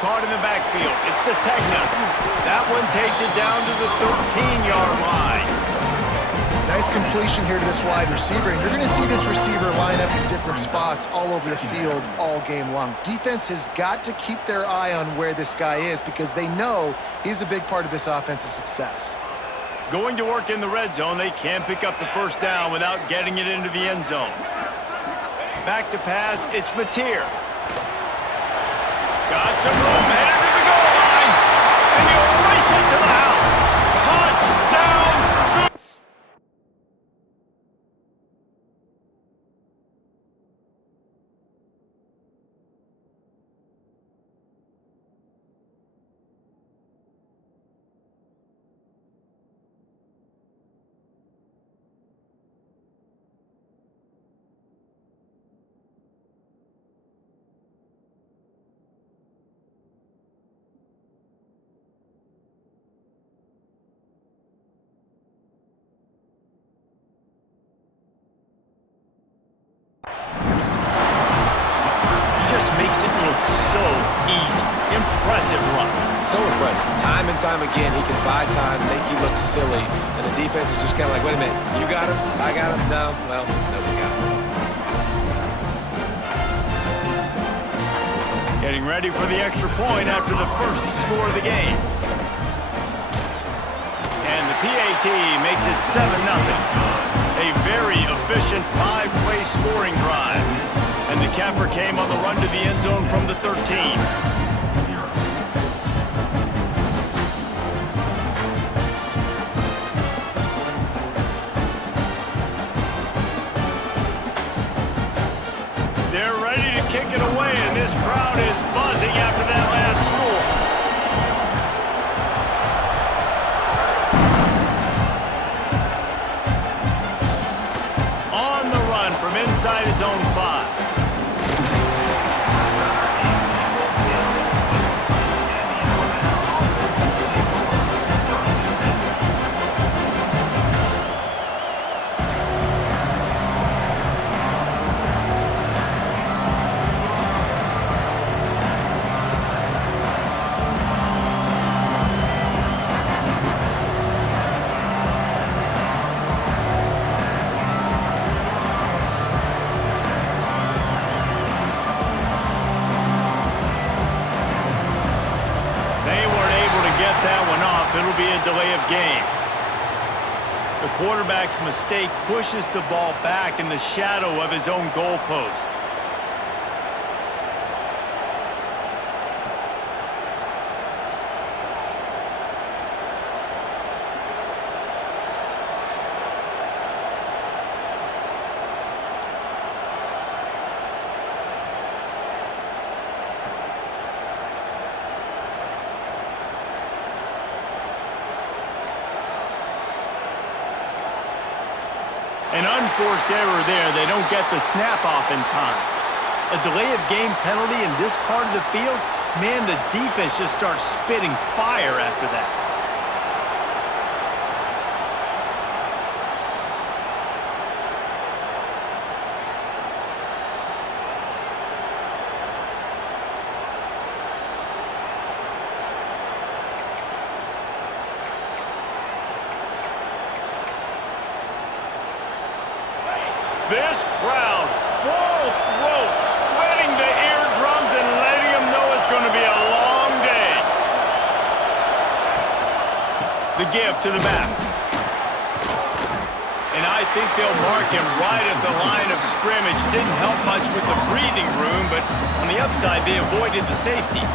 caught in the backfield. It's Sategna. That one takes it down to the 13-yard line. Nice completion here to this wide receiver, and you're going to see this receiver line up in different spots all over the field all game long. Defense has got to keep their eye on where this guy is because they know he's a big part of this offense's success. Going to work in the red zone, they can't pick up the first down without getting it into the end zone. Back to pass, it's Mateer. Got some room, headed to the goal line, and he'll race it to the house. Touchdown, impressive run. So impressive. Time and time again, he can buy time, make you look silly, and the defense is just kind of like, wait a minute, you got him? I got him? No? Well, nobody's got him. Getting ready for the extra point after the first score of the game. And the PAT makes it 7-0. A very efficient 5-play scoring drive. And the capper came on the run to the end zone from the 13. They're ready to kick it away, and this crowd is buzzing after that last score. On the run from inside his own 5. It'll be a delay of game. The quarterback's mistake pushes the ball back in the shadow of his own goalpost. An unforced error there. They don't get the snap off in time. A delay of game penalty in this part of the field, man, the defense just starts spitting fire after that. This crowd, full throat, spreading the eardrums and letting them know it's going to be a long day. The give to the back. And I think they'll mark him right at the line of scrimmage. Didn't help much with the breathing room, but on the upside, they avoided the safety.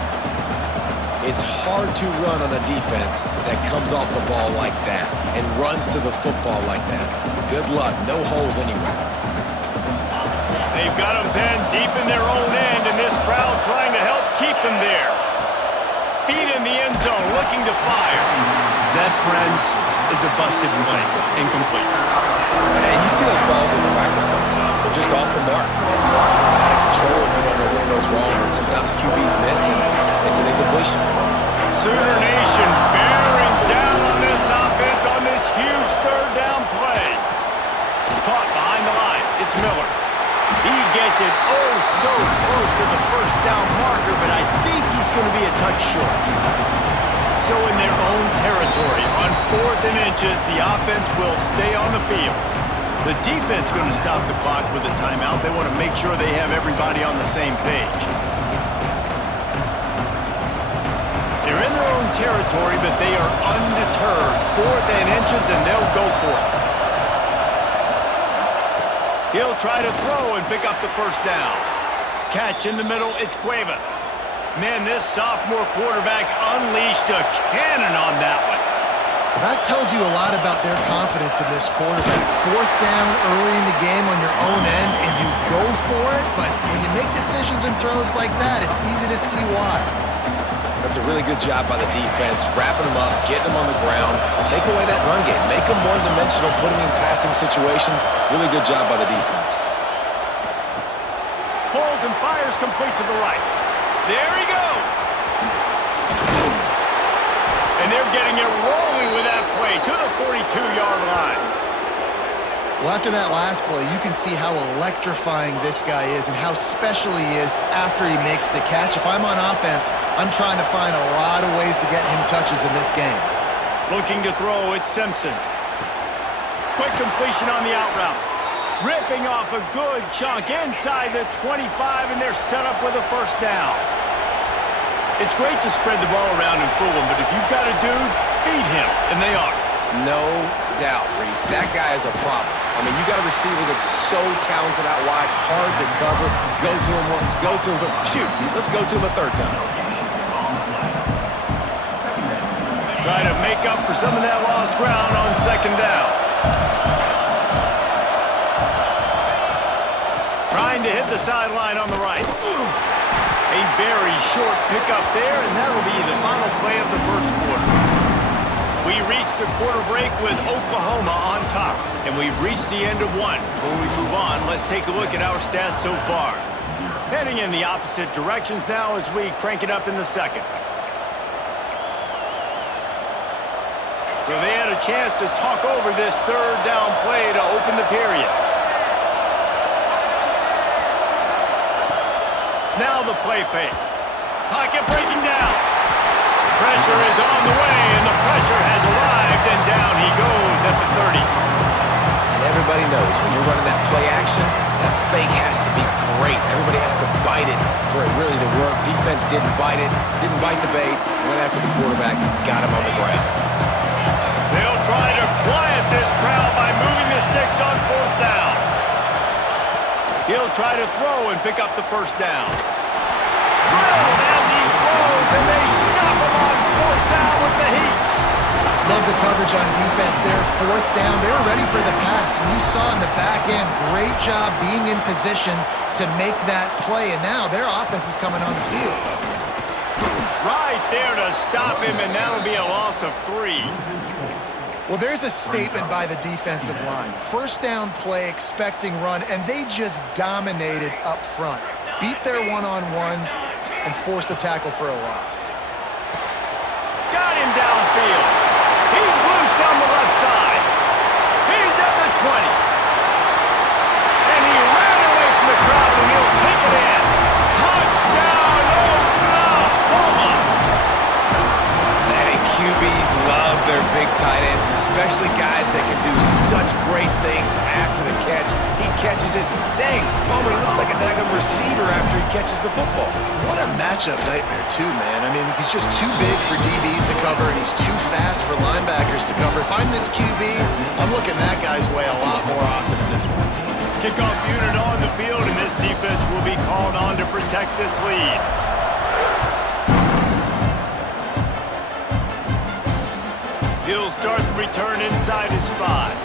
It's hard to run on a defense that comes off the ball like that and runs to the football like that. Good luck. No holes anywhere. They've got them penned deep in their own end, and this crowd trying to help keep them there. Feet in the end zone, looking to fire. That, friends, is a busted play. Incomplete. Man, you see those balls in practice sometimes. They're just off the mark. And you don't know how to control it. You don't know what goes wrong. And sometimes QBs miss, and it's an incompletion. Sooner Nation bearing down on this offense on this huge third down play. Caught behind the line. It's Miller. He gets it oh so close to the first down marker, but I think he's going to be a touch short. So in their own territory, on 4th and inches, the offense will stay on the field. The defense going to stop the clock with a timeout. They want to make sure they have everybody on the same page. They're in their own territory, but they are undeterred. 4th and inches, and they'll go for it. He'll try to throw and pick up the first down. Catch in the middle, it's Cuevas. Man, this sophomore quarterback unleashed a cannon on that one. That tells you a lot about their confidence in this quarterback. 4th down early in the game on your own end, and you go for it, but when you make decisions and throws like that, it's easy to see why. That's a really good job by the defense, wrapping them up, getting them on the ground, take away that run game, make them one-dimensional, put them in passing situations. Really good job by the defense. Pulls and fires complete to the right. There he goes. And they're getting it rolling with that play to the 42-yard line. Well, after that last play, you can see how electrifying this guy is and how special he is after he makes the catch. If I'm on offense, I'm trying to find a lot of ways to get him touches in this game. Looking to throw, it's Simpson. Quick completion on the out route. Ripping off a good chunk inside the 25, and they're set up with a first down. It's great to spread the ball around and fool him, but if you've got a dude, feed him, and they are. No doubt, Reese. That guy is a problem. I mean, you got a receiver that's so talented out wide, hard to cover. Go to him once, go to him twice. Shoot, let's go to him a third time. Try to make up for some of that lost ground on second down. Trying to hit the sideline on the right. A very short pickup there, and that'll be the final play of the first quarter. We reached the quarter break with Oklahoma on top, and we've reached the end of one. Before we move on, let's take a look at our stats so far. Heading in the opposite directions now as we crank it up in the second. So they had a chance to talk over this third down play to open the period. Now the play fake. Pocket breaking down. Pressure is on the way, and the pressure has arrived, and down he goes at the 30. And everybody knows when you're running that play action, that fake has to be great. Everybody has to bite it for it really to work. Defense didn't bite it, didn't bite the bait, went after the quarterback, got him on the ground. They'll try to quiet this crowd by moving the sticks on 4th down. He'll try to throw and pick up the first down. Drilled as he throws, and they stop him on 4th down with the heat. Love the coverage on defense there. 4th down, they were ready for the pass. And you saw in the back end, great job being in position to make that play. And now their offense is coming on the field. Right there to stop him, and that'll be a loss of 3. Well, there's a statement by the defensive line. First down play, expecting run, and they just dominated up front. Beat their one-on-ones and forced a tackle for a loss. Got him downfield. He's loose down the left side. He's at the 20. And he ran away from the crowd, and he'll take it in. Touchdown, Oklahoma! Man, QBs love their big tight ends, and especially guys that can do such great things after the catch. He catches it. Dang, Palmer, he looks like a daggone receiver after he catches the football. What a matchup nightmare, too, man. I mean, he's just too big for DBs to cover, and he's too fast for linebackers to cover. If I'm this QB, I'm looking that guy's way a lot more often than this one. Kickoff unit on the field, and this defense will be called on to protect this lead. He'll start the return inside his 5.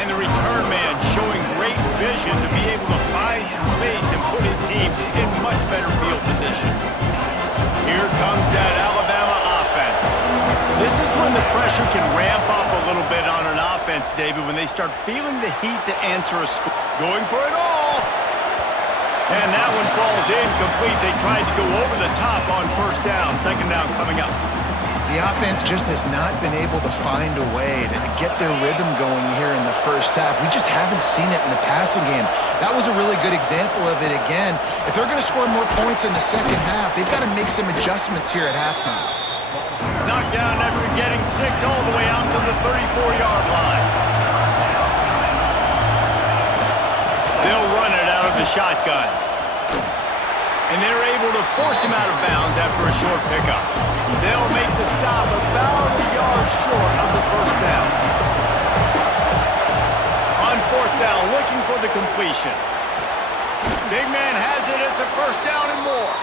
And the return man showing great vision to be able to find some space and put his team in much better field position. Here comes that Alabama offense. This is when the pressure can ramp up a little bit on an offense, David, when they start feeling the heat to answer a score. Going for it all. And that one falls incomplete. They tried to go over the top on first down. Second down coming up. The offense just has not been able to find a way to get their rhythm going here in the first half. We just haven't seen it in the passing game. That was a really good example of it again. If they're going to score more points in the second half, they've got to make some adjustments here at halftime. Knocked down after getting 6 all the way out to the 34-yard line. They'll run it out of the shotgun. And they're able to force him out of bounds after a short pickup. They'll make the stop about a yard short of the first down. On fourth down, looking for the completion. Big man has it. It's a first down and more.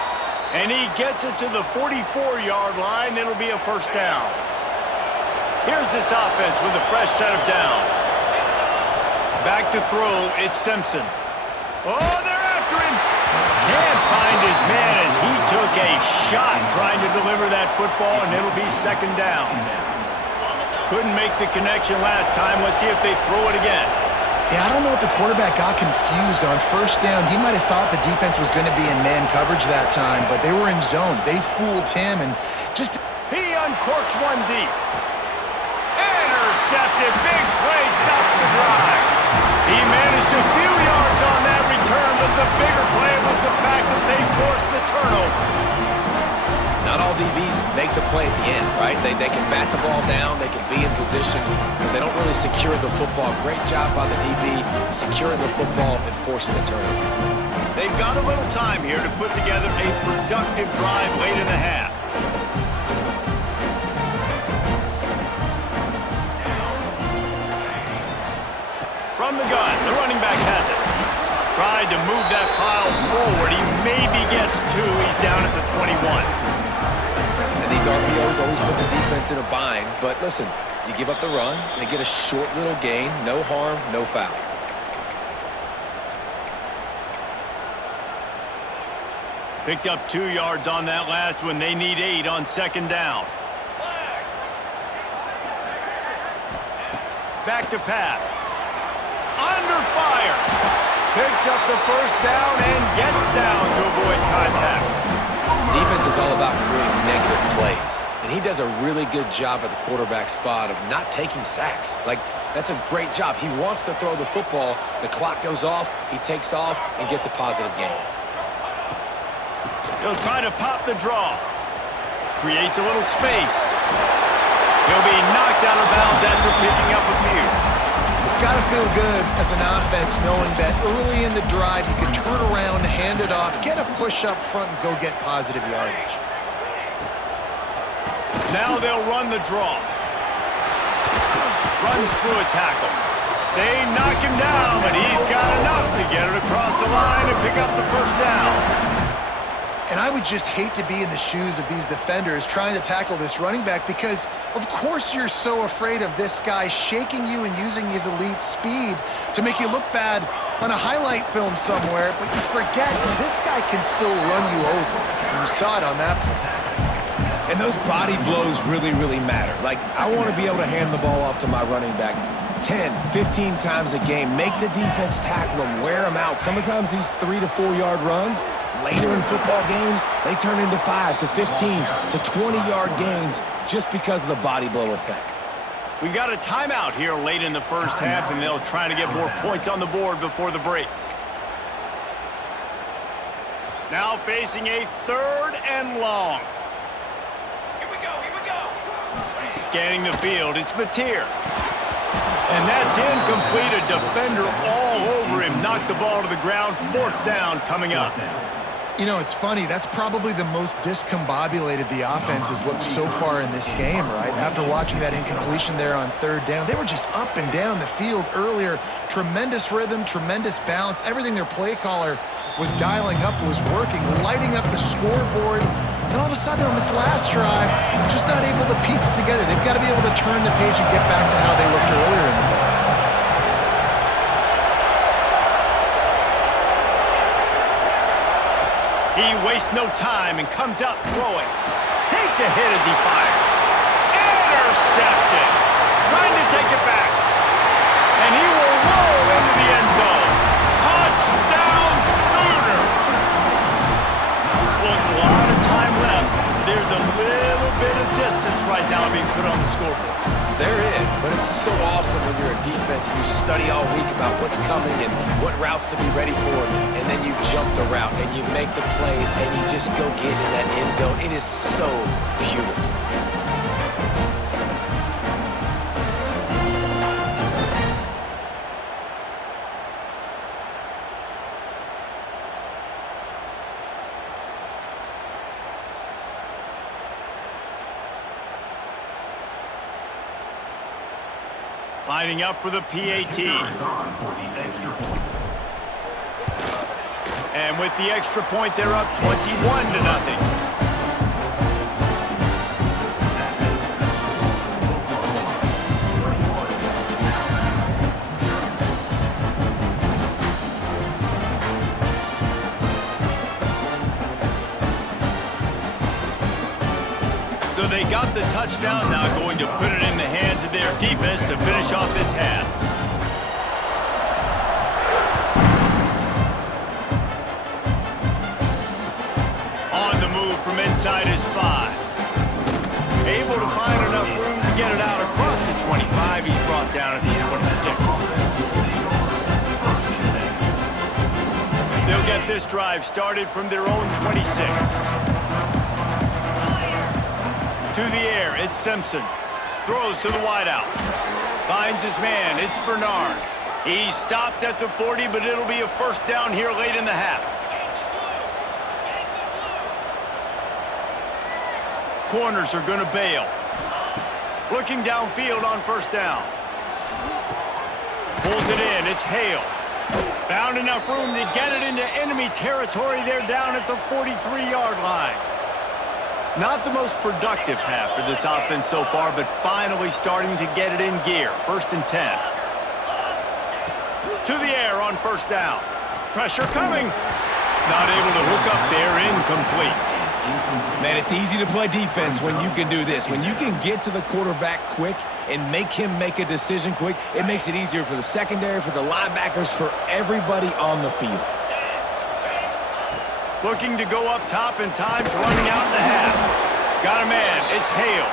And he gets it to the 44-yard line. It'll be a first down. Here's this offense with a fresh set of downs. Back to throw, it's Simpson. Oh, they're after him. Can't find his man as he took a shot trying to deliver that football, and it'll be second down. Couldn't make the connection last time. Let's see if they throw it again. Yeah, I don't know if the quarterback got confused on first down. He might have thought the defense was going to be in man coverage that time, but they were in zone. They fooled him, and just... He uncorks one deep. Intercepted. Big play. Stops the drive. He managed a few yards on that return, but the bigger play was the fact that they forced the turnover. Not all DBs make the play at the end, right? They can bat the ball down, they can be in position, but they don't really secure the football. Great job by the DB securing the football and forcing the turnover. They've got a little time here to put together a productive drive late in the half. From the gun, the running back has it. Tried to move that pile forward. He maybe gets 2. He's down at the 21. And these RPOs always put the defense in a bind. But listen, you give up the run, they get a short little gain. No harm, no foul. Picked up 2 yards on that last one. They need 8 on second down. Back to pass. Under fire. Picks up the first down and gets down to avoid contact. Defense is all about creating negative plays, and he does a really good job at the quarterback spot of not taking sacks. Like, that's a great job. He wants to throw the football. The clock goes off. He takes off and gets a positive gain. He'll try to pop the draw. Creates a little space. He'll be knocked out of bounds after picking up a few. It's got to feel good as an offense knowing that early in the drive you can turn around, hand it off, get a push up front, and go get positive yardage. Now they'll run the draw. Runs through a tackle. They knock him down, but he's got enough to get it across the line and pick up the first down. And I would just hate to be in the shoes of these defenders trying to tackle this running back because, of course, you're so afraid of this guy shaking you and using his elite speed to make you look bad on a highlight film somewhere, but you forget this guy can still run you over. And you saw it on that play. And those body blows really, really matter. Like, I want to be able to hand the ball off to my running back 10, 15 times a game. Make the defense tackle him, wear him out. Sometimes these 3 to 4 yard runs, later in football games, they turn into 5 to 15 to 20-yard gains just because of the body blow effect. We've got a timeout here late in the first half, and they'll try to get more points on the board before the break. Now facing a 3rd and long. Here we go. Scanning the field, it's Mateer. And that's incomplete. A defender all over him. Knocked the ball to the ground. 4th down coming up. You know, it's funny. That's probably the most discombobulated the offense has looked so far in this game, right? After watching that incompletion there on 3rd down, they were just up and down the field earlier. Tremendous rhythm, tremendous balance. Everything their play caller was dialing up was working, lighting up the scoreboard. And all of a sudden on this last drive, just not able to piece it together. They've got to be able to turn the page and get back to how they looked earlier in the game. He wastes no time and comes out throwing. Takes a hit as he fires. Intercepted. Trying to take it back. And he will roll into the end zone. Touchdown Sooners. Look, a lot of time left. There's a little bit of distance right right now being put on the scoreboard. There is, but it's so awesome when you're a defense and you study all week about what's coming and what routes to be ready for, and then you jump the route and you make the plays and you just go get in that end zone. It is so beautiful. Lining up for the PAT. And with the extra point, they're up 21-0. So they got the touchdown, now going to put it in the hands of their defense to finish off this half. On the move from inside his 5. Able to find enough room to get it out across the 25. He's brought down at the 26. They'll get this drive started from their own 26. To the air, it's Simpson. Throws to the wideout. Finds his man, it's Bernard. He stopped at the 40, but it'll be a first down here late in the half. Corners are going to bail. Looking downfield on first down. Pulls it in, it's Hale. Found enough room to get it into enemy territory. They're down at the 43-yard line. Not the most productive half for this offense so far, but finally starting to get it in gear. 1st and 10. To the air on first down. Pressure coming. Not able to hook up there, incomplete. Man, it's easy to play defense when you can do this. When you can get to the quarterback quick and make him make a decision quick, it makes it easier for the secondary, for the linebackers, for everybody on the field. Looking to go up top, and time's running out in the half. Got a man, it's Hale.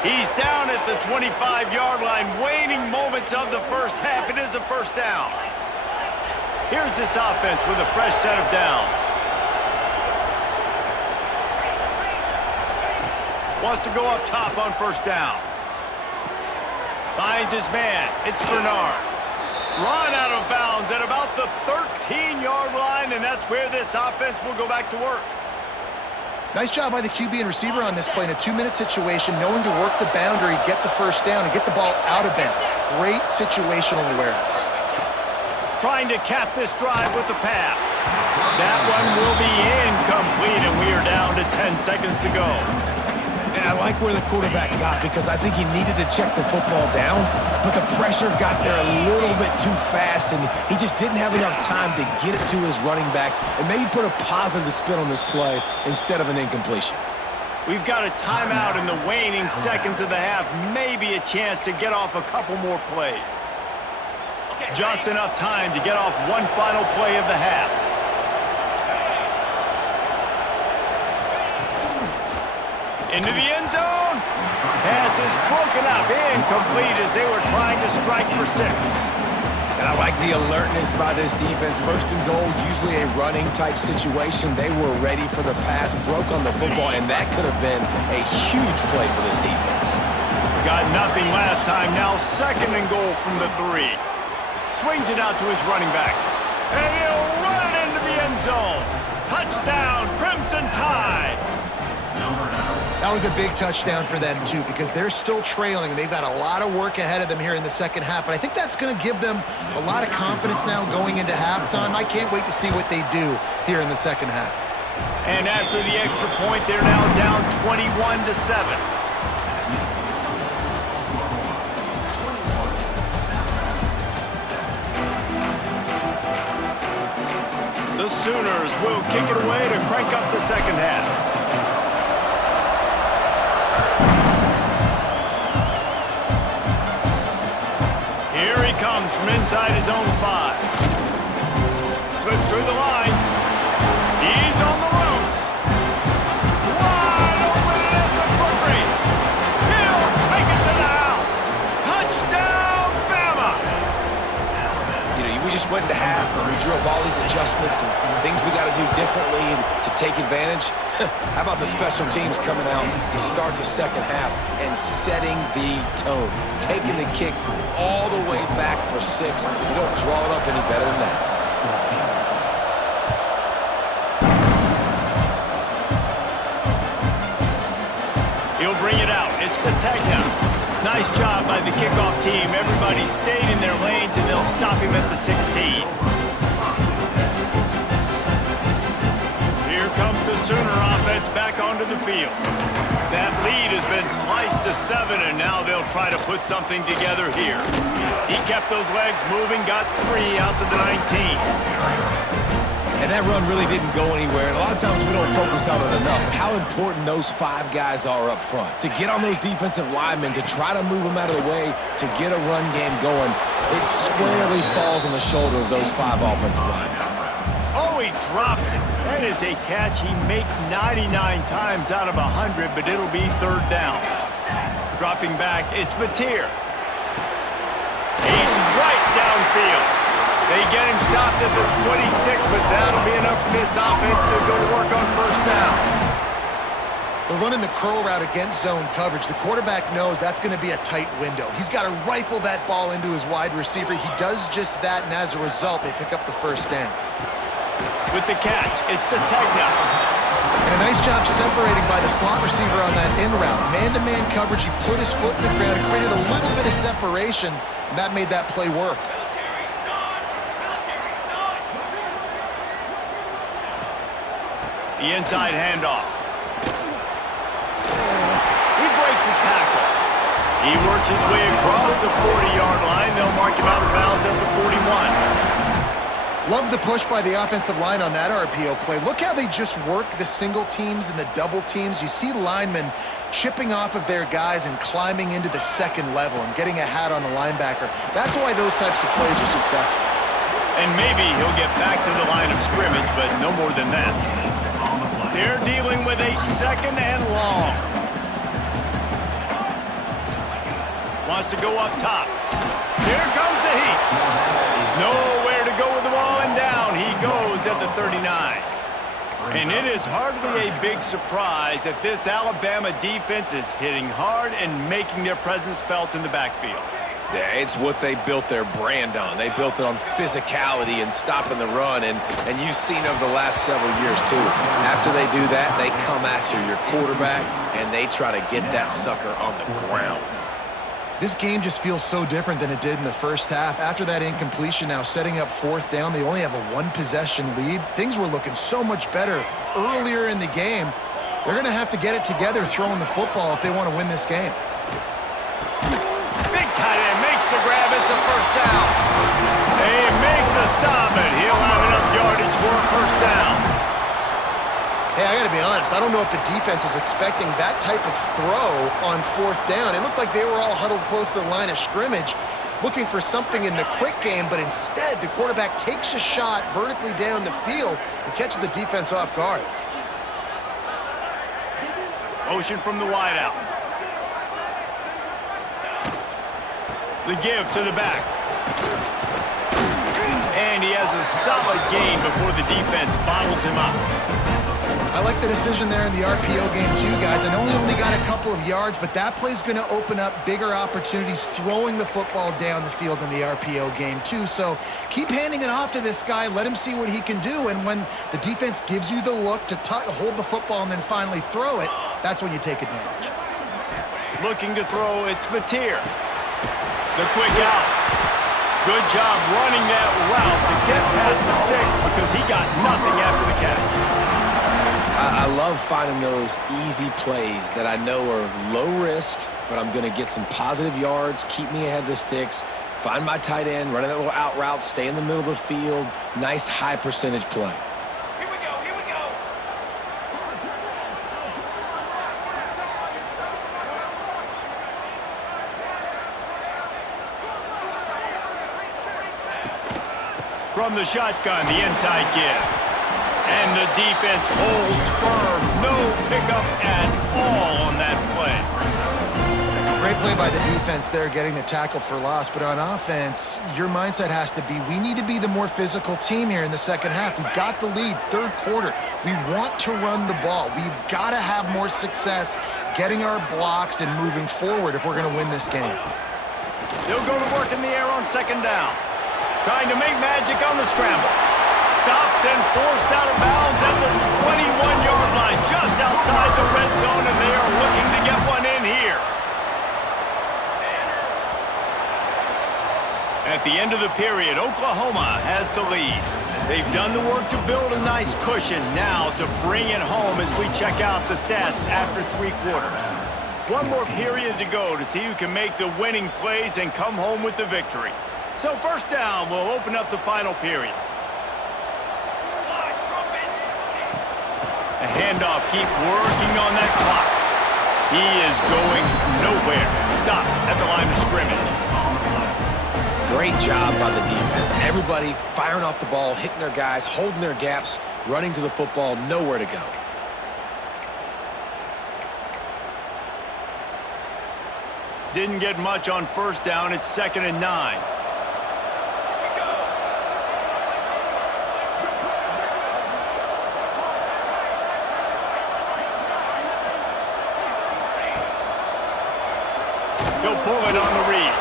He's down at the 25-yard line, waning moments of the first half. It is a first down. Here's this offense with a fresh set of downs. Wants to go up top on first down. Finds his man, it's Bernard. Run out of bounds at about the 13-yard line, and that's where this offense will go back to work. Nice job by the QB and receiver on this play in a 2-minute situation, knowing to work the boundary, get the first down, and get the ball out of bounds. Great situational awareness. Trying to cap this drive with the pass. That one will be incomplete, and we are down to 10 seconds to go. And I like where the quarterback got, because I think he needed to check the football down, but the pressure got there a little bit too fast, and he just didn't have enough time to get it to his running back and maybe put a positive spin on this play instead of an incompletion. We've got a timeout in the waning seconds of the half, maybe a chance to get off a couple more plays. Just enough time to get off one final play of the half. Into the end zone. Pass is broken up, incomplete as they were trying to strike for 6. And I like the alertness by this defense. 1st and goal, usually a running type situation. They were ready for the pass, broke on the football, and that could have been a huge play for this defense. Got nothing last time, now 2nd and goal from the 3. Swings it out to his running back. And he'll run it into the end zone. Touchdown, Crimson Tide. That was a big touchdown for them, too, because they're still trailing. They've got a lot of work ahead of them here in the second half, but I think that's going to give them a lot of confidence now going into halftime. I can't wait to see what they do here in the second half. And after the extra point, they're now down 21-7. The Sooners will kick it away to crank up the second half. Here he comes from inside his own 5. Slips through the line. He's on the ropes. Wide open, and it's a foot race. He'll take advantage? How about the special teams coming out to start the second half and setting the tone, taking the kick all the way back for 6. You don't draw it up any better than that. He'll bring it out. It's Sategna. Nice job by the kickoff team. Everybody stayed in their lanes, and they'll stop him at the 16. Here comes the Sooner offense back onto the field. That lead has been sliced to 7, and now they'll try to put something together here. He kept those legs moving, got 3 out to the 19. And that run really didn't go anywhere. And a lot of times we don't focus on it enough. How important those 5 guys are up front. To get on those defensive linemen, to try to move them out of the way, to get a run game going, it squarely falls on the shoulder of those 5 offensive linemen. Oh, he drops it. That is a catch he makes 99 times out of 100, but it'll be 3rd down. Dropping back, it's Mateer. He's right downfield. They get him stopped at the 26, but that'll be enough for this offense to go to work on 1st down. They're running the curl route against zone coverage. The quarterback knows that's going to be a tight window. He's got to rifle that ball into his wide receiver. He does just that, and as a result, they pick up the 1st down. With the catch, it's Sategna. And a nice job separating by the slot receiver on that in route. Man-to-man coverage, he put his foot in the ground and created a little bit of separation, and that made that play work. The inside handoff. He breaks a tackle. He works his way across the 40-yard line. They'll mark him out of bounds at the 41. Love the push by the offensive line on that RPO play. Look how they just work the single teams and the double teams. You see linemen chipping off of their guys and climbing into the 2nd level and getting a hat on the linebacker. That's why those types of plays are successful. And maybe he'll get back to the line of scrimmage, but no more than that. They're dealing with a 2nd and long. Wants to go up top. Here comes the heat. Nowhere to go with the ball, and down he goes at the 39. And it is hardly a big surprise that this Alabama defense is hitting hard and making their presence felt in the backfield. Yeah, it's what they built their brand on. They built it on physicality and stopping the run, and you've seen over the last several years, too. After they do that, they come after your quarterback, and they try to get that sucker on the ground. This game just feels so different than it did in the 1st half. After that incompletion, now setting up 4th down, they only have a 1-possession lead. Things were looking so much better earlier in the game. They're going to have to get it together throwing the football if they want to win this game. Tight end makes the grab. It's a 1st down. They make the stop, and he'll have enough yardage for a 1st down. Hey, I got to be honest. I don't know if the defense was expecting that type of throw on 4th down. It looked like they were all huddled close to the line of scrimmage, looking for something in the quick game, but instead the quarterback takes a shot vertically down the field and catches the defense off guard. Motion from the wideout. The give to the back. And he has a solid gain before the defense bottles him up. I like the decision there in the RPO game too, guys. I know he only got a couple of yards, but that play's going to open up bigger opportunities throwing the football down the field in the RPO game too. So keep handing it off to this guy. Let him see what he can do. And when the defense gives you the look to hold the football and then finally throw it, that's when you take advantage. Looking to throw, it's Mateer. The quick out. Good job running that route to get past the sticks because he got nothing after the catch. I love finding those easy plays that I know are low risk, but I'm going to get some positive yards, keep me ahead of the sticks, find my tight end, running that little out route, stay in the middle of the field. Nice high percentage play. Here we go, here we go. From the shotgun, the inside give. And the defense holds firm. No pickup at all on that play. Great Great play by the defense there, getting the tackle for loss. But on offense, your mindset has to be, we need to be the more physical team here in the second half. We've got the lead, third quarter. We want to run the ball. We've got to have more success getting our blocks and moving forward if we're going to win this game. They'll go to work in the air on second down. Trying to make magic on the scramble. Stopped and forced out of bounds at the 21-yard line, just outside the red zone, and they are looking to get one in here. At the end of the period, Oklahoma has the lead. They've done the work to build a nice cushion. Now to bring it home as we check out the stats after 3 quarters. One more period to go to see who can make the winning plays and come home with the victory. So first down will open up the final period. The handoff, keep working on that clock. He is going nowhere. Stop at the line of scrimmage. Great job by the defense. Everybody firing off the ball, hitting their guys, holding their gaps, running to the football, nowhere to go. Didn't get much on first down. It's 2nd and 9. He'll pull it on the read.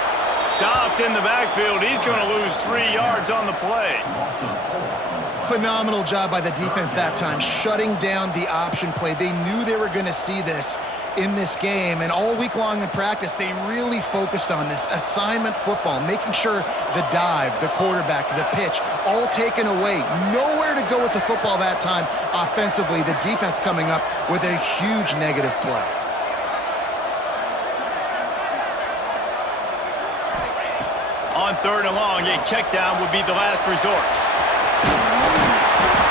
Stopped in the backfield. He's going to lose 3 yards on the play. Phenomenal job by the defense that time, shutting down the option play. They knew they were going to see this in this game, and all week long in practice, they really focused on this assignment football, making sure the dive, the quarterback, the pitch, all taken away. Nowhere to go with the football that time offensively. The defense coming up with a huge negative play. On 3rd and long, a check down would be the last resort.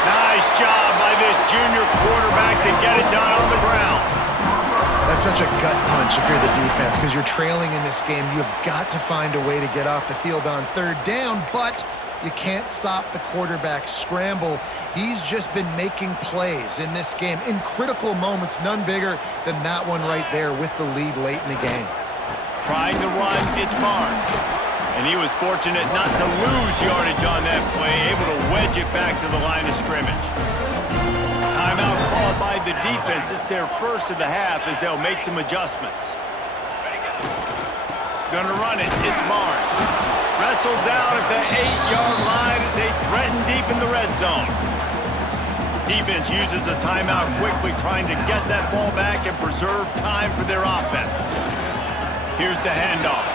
Nice job by this junior quarterback to get it done on the ground. That's such a gut punch if you're the defense, because you're trailing in this game. You've got to find a way to get off the field on 3rd down, but you can't stop the quarterback scramble. He's just been making plays in this game in critical moments, none bigger than that one right there with the lead late in the game. Trying to run, it's Barnes. And he was fortunate not to lose yardage on that play, able to wedge it back to the line of scrimmage. Timeout called by the defense. It's their first of the half as they'll make some adjustments. Gonna run it. It's Barnes. Wrestled down at the 8-yard line as they threaten deep in the red zone. Defense uses a timeout quickly, trying to get that ball back and preserve time for their offense. Here's the handoff.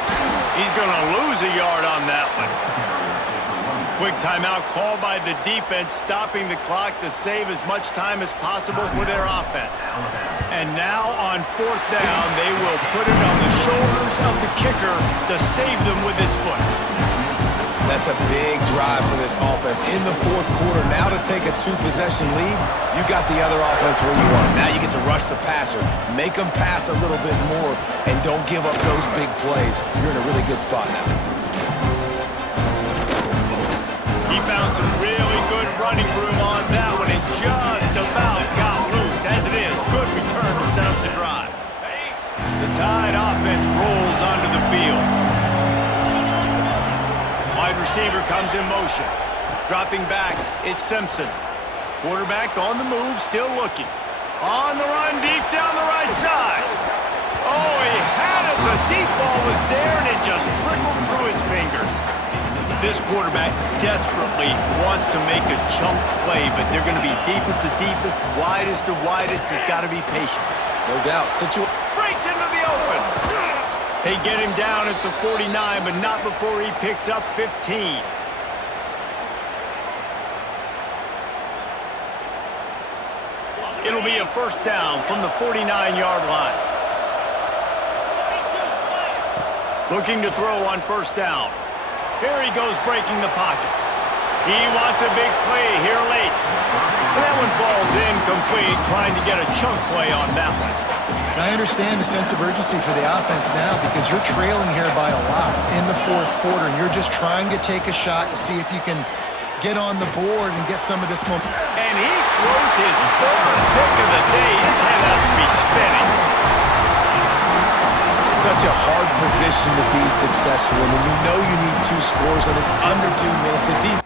He's going to lose a yard on that one. Quick timeout called by the defense, stopping the clock to save as much time as possible for their offense. And now on 4th down, they will put it on the shoulders of the kicker to save them with his foot. That's a big drive for this offense in the 4th quarter. Now to take a 2-possession lead, you got the other offense where you want. Now you get to rush the passer, make them pass a little bit more, and don't give up those big plays. You're in a really good spot now. He found some really good running room on that one and just about got loose. As it is, good return to set up the drive. The Tide offense rolls onto the field. Wide receiver comes in motion. Dropping back, it's Simpson. Quarterback on the move, still looking. On the run, deep down the right side. Oh, he had it. The deep ball was there, and it just trickled through his fingers. This quarterback desperately wants to make a chunk play, but they're going to be deepest to deepest, widest to widest. He's got to be patient. No doubt. Breaks into the open. They get him down at the 49, but not before he picks up 15. It'll be a first down from the 49-yard line. Looking to throw on first down. Here he goes breaking the pocket. He wants a big play here late. That one falls incomplete, trying to get a chunk play on that one. I understand the sense of urgency for the offense now because you're trailing here by a lot in the 4th quarter, and you're just trying to take a shot to see if you can get on the board and get some of this momentum. And he throws his 3rd pick of the day. His head has to be spinning. such a hard position to be successful in when you know you need 2 scores and it's under 2 minutes. The defense